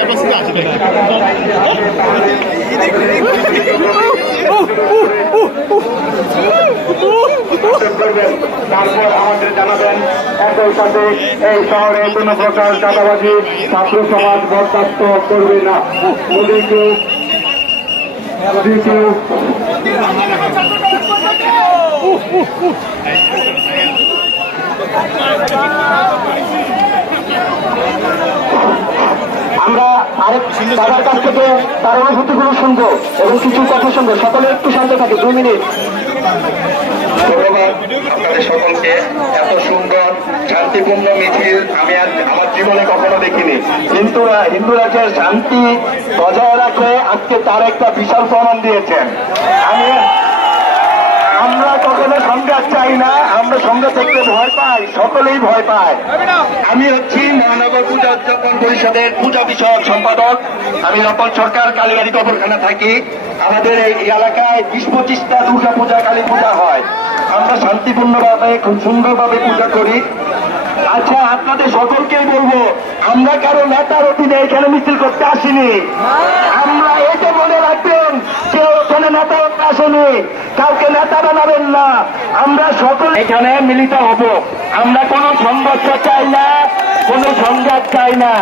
Capacity আছে তারপর আমাদের জানাবেন একই সাথে এই শহরে কোনো প্রকার ছাত্র সমাজ বরদাস্ত করবে না আরেক দাদার কাছ থেকে তার অনুভূতিগুলো শুনব এবং কিছু কথা শুনব। সকলে একটু শান্ত থাকে দু মিনিট। ধন্যবাদ আপনাদের সকলকে। এত সুন্দর শান্তিপূর্ণ মিছিল আমি আজ আমার জীবনে কখনো দেখিনি। হিন্দুরা হিন্দুরা যে শান্তি বজায় রাখে আজকে তার একটা বিশাল প্রমাণ দিয়েছেন। আমি আমরা কখনো সংঘাত চাই না, আমরা সংঘাত দেখতে ভয় পাই, সকলেই ভয় পায়। আমি হচ্ছি মহানগর পূজা উদযাপন পরিষদের পূজা বিষয়ক সম্পাদক। আমি রপল সরকার, কালীবাড়ি কবরখানা থাকি। আমাদের এই এলাকায় বিশ পঁচিশটা দুর্গা পূজা, কালী পূজা হয়। আমরা শান্তিপূর্ণভাবে, খুব সুন্দরভাবে পূজা করি। আচ্ছা আপনাদের সকলকেই বলব, আমরা কারও নেতার অধীনে এখানে মিছিল করতে আসিনি। আমরা এটা মনে রাখবেন কেউ এখানে নেতা আসেনি। কাউকে নেতা বানাবেন না। আমরা সকল এখানে মিলিত হব। আমরা কোনো সংঘর্ষ চাই না, কোনো সংঘাত চাই না।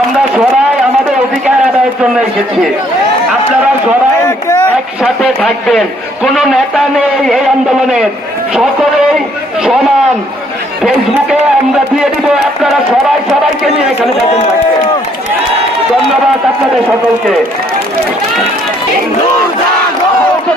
আমরা সবাই আমাদের অধিকার আদায়ের জন্য এসেছি। আপনারা সবাই একসাথে থাকবেন। কোন নেতা নেই এই আন্দোলনের সকলেই সমান। ফেসবুকে আমরা দিয়ে দিব। আপনারা সবাই সবাইকে নিয়ে এখানে থাকবেন ধন্যবাদ আপনাদের সকলকে।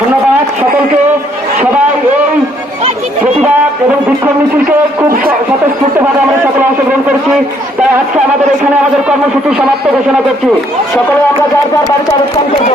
ধন্যবাদ সকলকে। সবাই এই প্রতিবাদ এবং বিক্ষোভ মিছিলকে খুব স্বতঃস্ফূর্তভাবে আমরা সকলে অংশগ্রহণ করছি। তাই আজকে আমাদের এখানে আমাদের কর্মসূচি সমাপ্ত ঘোষণা করছি। সকলে আমরা যার যার বাড়িতে অবস্থান করব